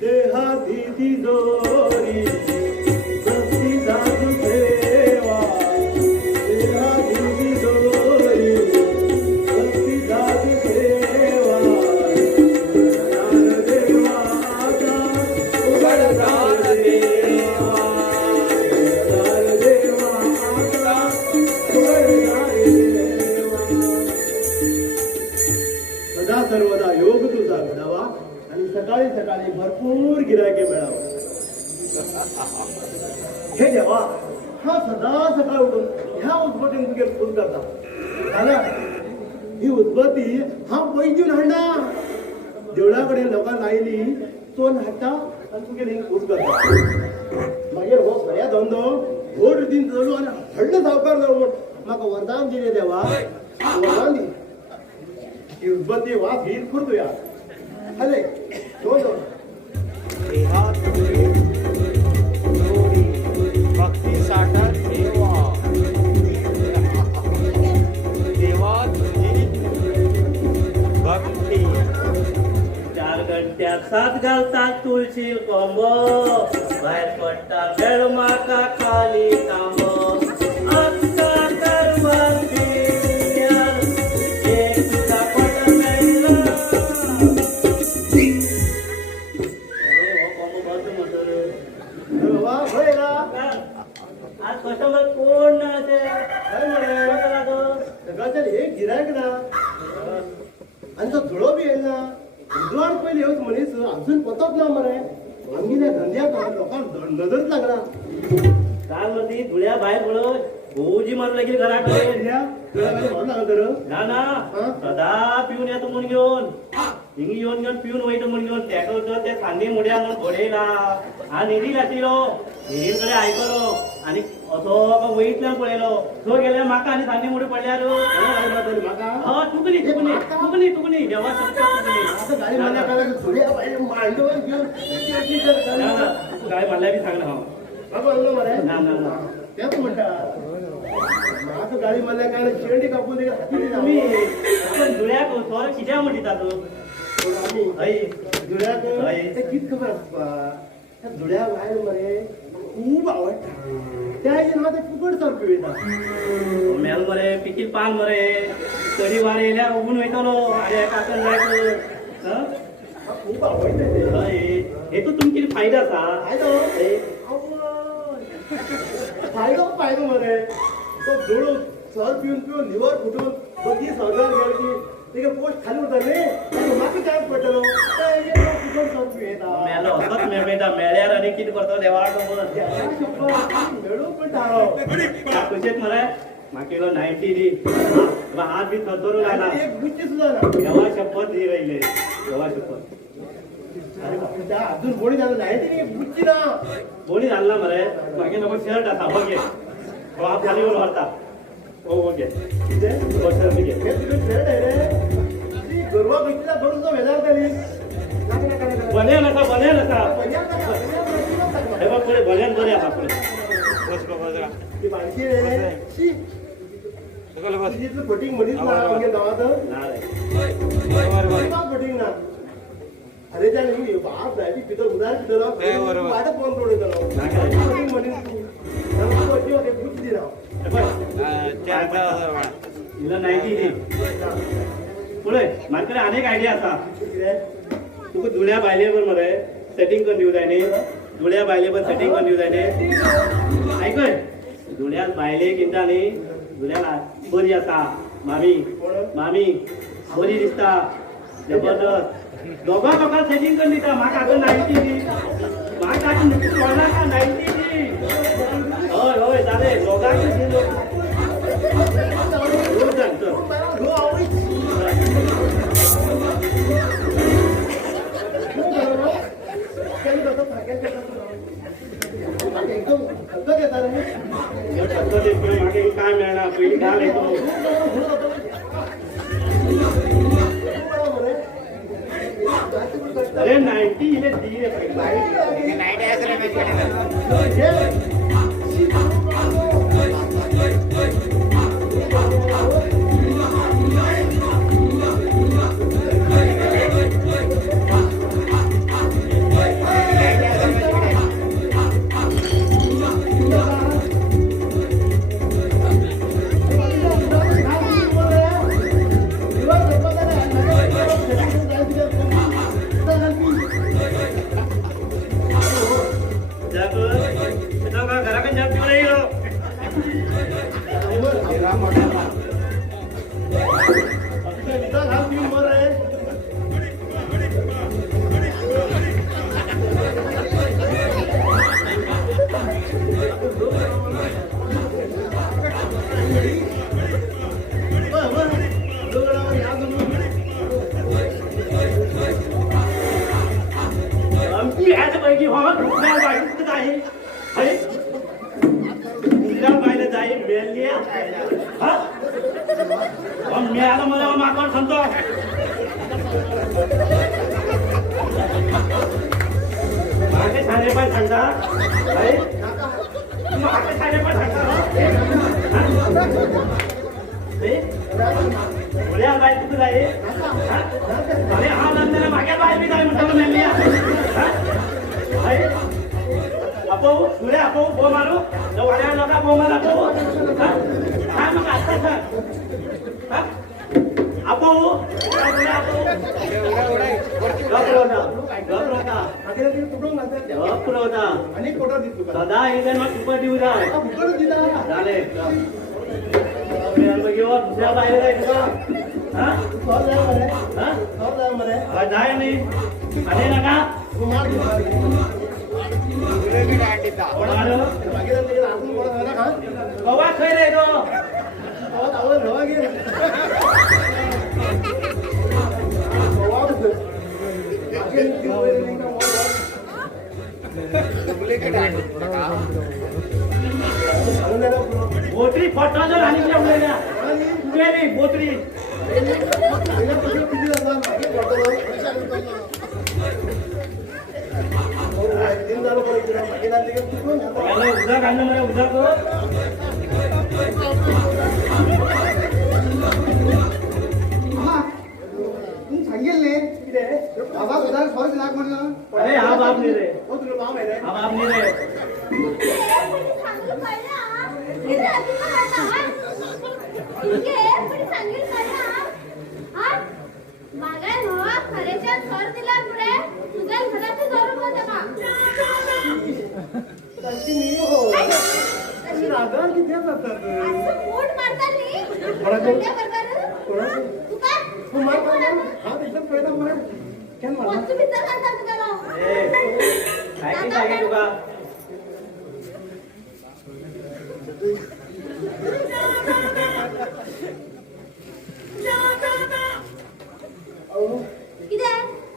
देहाती तिजोरी जशी जादू ठेवा देहाती तिजोरी जशी जादू ठेवा उघडदार देवाचा उघडदार देवा उघडदार देवाचा उघडदार देवा सदा सर्वदा योग तुझा घडावा आणि सकाळी सकाळी भरपूर गिरायके मिळावं. हे देवा हा सदा सकाळ उठून ह्या उद्बत्तीने तुझे फूल करता झाला ही उद्बत्ती हा पैजून हाडा देवळाकडे लोकांना आयली तो हाडटा आणि तुगे फूल करता मागीर हो खऱ्या धंदो व्हड रितीन चलू आनी व्हडलो सावकार जावं म्हण म्हाका वरदान दिलें देवा वरदान दी ही उद्बत्ती वास हीर करतुया हले दोन भक्ती साठा देवा देवा तुझी भक्ती 4 घंट्यात 7 घालतात तुळशी कोंब बाहेर पडता बेळ माका खाली तांब आजचा करवंदी यार, एक तुझा पट मेळला. बाबा होय ना आज कस्टमर कोण ना असे काय म्हणे सकाळच्या एक गिरायक ना आणि तो धुळो बी येईल ना उजवाड पहिले येऊच मनीस अजून पतत ना मरे आमगेल्या धंद्याक लोकांक नजर लागला काल मध्ये धुळ्या बाहेर पडत भाऊजी मारू लागेल घराकडे ना ना सदा पिऊन येतो म्हणून घेऊन हिंगी येऊन घेऊन पिऊन वयतो म्हणून घेऊन त्याकडे ते खांदी मुड्या म्हणून घोडेला हा निधी घातलो निधीकडे ऐकलो आणि असो वयतल्यान पळयलो तो गेल्या म्हाका आणि खांदी मुडे पडल्यार म्हाका तुकनी तुकनी तुकनी तुकनी देवा गाडी मांडून घेऊन काय म्हणल्या बी सांग ना बाबा मरे ना ना ना तेच म्हणटा म्हाका गाडी मारल्या काय शेंडी कापून दे तुम्ही आपण धुळ्याक सोर कित्या म्हणटा तो हय धुळ्याक हय. ते कित खबर आसपा त्या धुळ्या वायर मरे खूब आवडटा त्या हांव ते फुकट सारको वयता मेल मरे पिकील पान मरे कडी वारे येयल्यार उगून वयतलो आरे काकन जाय खूब आवडटा ते हय हेतू तुमची फायदा आसा फायदो फायदो फायदो मरे तो धुळो सर पिऊन पिऊन लिव्हर फुटून बदी सरकार गेल की तिका पोस्ट खाली उरता न्ही म्हाका चान्स पडटलो फुकट सर पियेता मेलो असोच मेळटा मेळ्यार आनी कितें करतो देवाक मेळूंक पण थारो कशेंच मरे म्हाका इलो 90 दी हात बी थरथरू लागला एक गुच्ची सुद्धा ना देवा शपथ दी राहिले देवा शपथ अजून कोणी झालं नाही तरी एक गुच्ची ना कोणी घालना मरे मागे नको शर्ट आसा बघे हो हात खाली वर व्हरता हो ओके हो शर्ट घे हे तुझं खेळ आहे रे ती गरवा गुच्चीला भरून तो वेजार तरी बन्यान आसा हे बघ पुढे बन्यान बरे आसा पुढे बस बाबा जरा ती माणशी रे शी सगळं बस तिथलं फटिंग म्हणीच ना आमगे गावात ना रे बरोबर फटिंग ना अरे त्या नाही बाप जायची पितर उदार पितर वाटत फोन तोडे गेलो फटिंग म्हणून गुच्ची दिला हिला 90 दी पुढे माझ्याकडे अनेक आयडिया आसा तुका धुळ्या बायले पण मरे सेटिंग करून दिवं जाय न्ही धुळ्या बायले पण सेटिंग करून दिवं जाय न्ही ऐकय धुळ्या बायले किंता न्ही धुळ्या बरी आसा मामी मामी बरी दिसता जबरदस्त दोगा दोगा सेटिंग करून दिता म्हाका आतां 90 दी म्हाका आतां सोडला का 90 दी हय हय जाले दोगांक काय मिळणार पहिली घाल येतो अरे 90 इले दी रे पहिली राम माता विधा घाल तुम्ही वर आहे पैकी व्हावं दुसऱ्या बाईचं आहे अरे दुसऱ्या बाईला जाईल मिळाली हा मिळालं मला मागवर सांगतो मागे छाने पण सांगता अरे मागे छाने पण सांगता पुढ्या बाई कुठं जाईल अरे हा नंतर मागे बाई बी जाईल म्हणतो मिळाली अपो सुरे अपो बो मारू तो वाड्या नका बो मारा अपो काय मग आता सर अपो सुरे अपो गप्रोता आणि कोटा दिसतो का सदा हे जण मग खूप देऊ जा फुकट दिला झाले मग येऊ दुसऱ्या बाहेर जायचं का हा सॉल जाय मरे हा सॉल जाय मरे जाय नाही अरे नका कुमार कोणाला मागे ते राखून कोणा झाला का कवा खैर आहे तो आवाज आवाज रवा गे आवाज मागे दिवस बोत्री फटाजर आणि उडलेली बोत्री उद्या काढलं मला उद्या करू सांगेल ने बाबा तुझा सॉरी लाग म्हणलं अरे हा बाप नाही रे हो तुला माम आहे रे हा बाप नाही रे तशी मी हो तशी रागार किती जातात हा एकदम पहिला मला काय म्हणा काय की काय तुका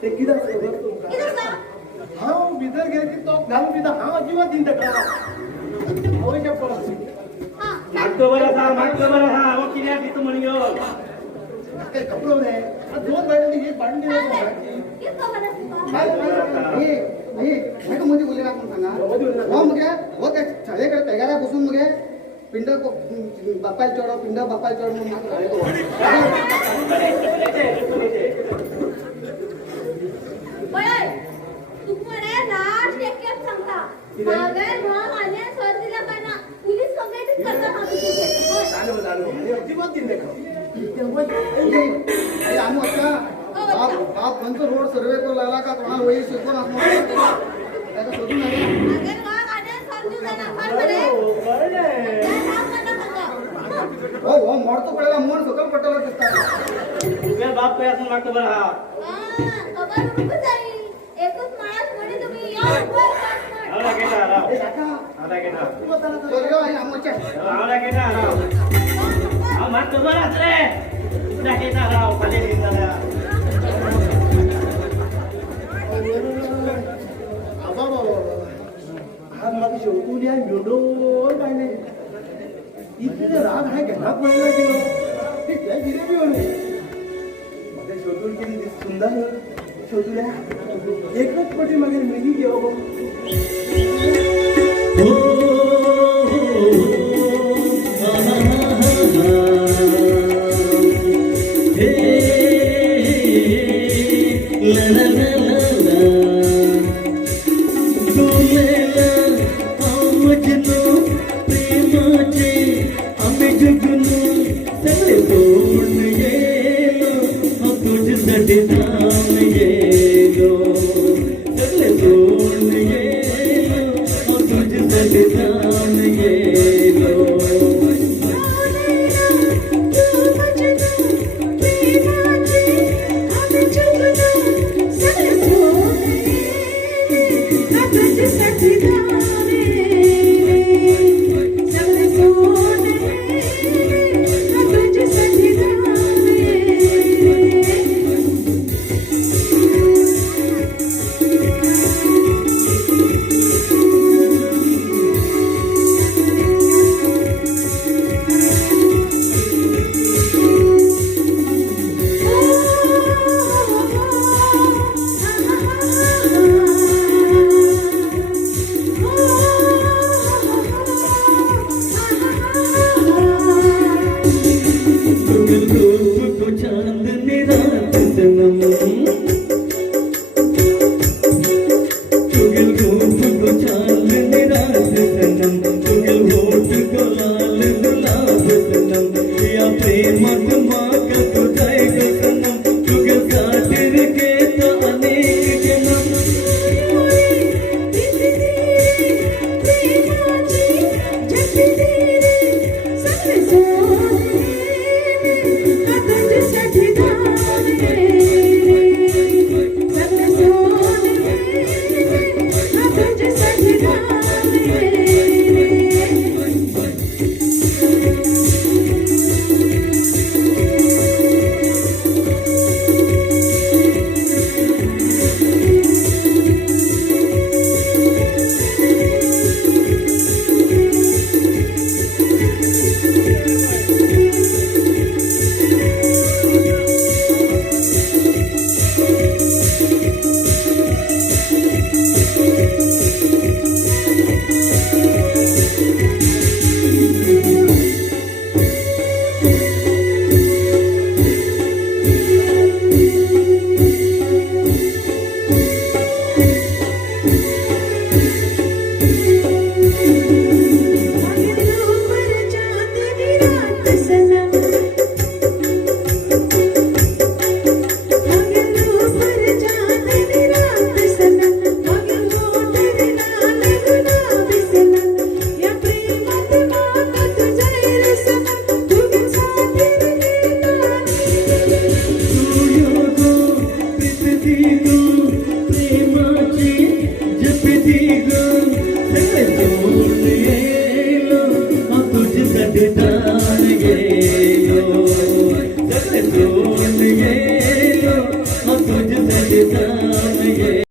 ते किती हा बिदर घे की तो घालून बिदा हा अजिबात दिन का आवश्यक पडत मागतो बरं हा मग किती तिथं म्हण घेऊ काय कपडो रे दोन गाडी हे बांधली मध्ये बोलले आपण सांगा हो मग हो काय शाळेकडे पेगारा बसून मग पिंड बापायला चढव पिंड बापायला चढव मग अजिबात दिन आम्ही होता बाप बंद रोड सर्वे करू लागला का कोणाला वही शिकवून असणार त्याचा शोधून हो हो मोडतो पडेला मोड सकल पटला दिसता तुझ्या बाप काय असं मागतो बरं हा आवडा गेला राव आवडा गेला आवडा गेला राव हा मागतो बरं रे तुझ्या गेला राव खाली गेला हा मग शेवटून या मिळून काय नाही इथे राग आहे घरात म्हणला गेलो ते काय जिलेबी म्हणून मध्ये शोधून केली सुंदर शोधूया एकच पटी मागे मिली जेव्हा तुझ या प्रेमात म्हाका तू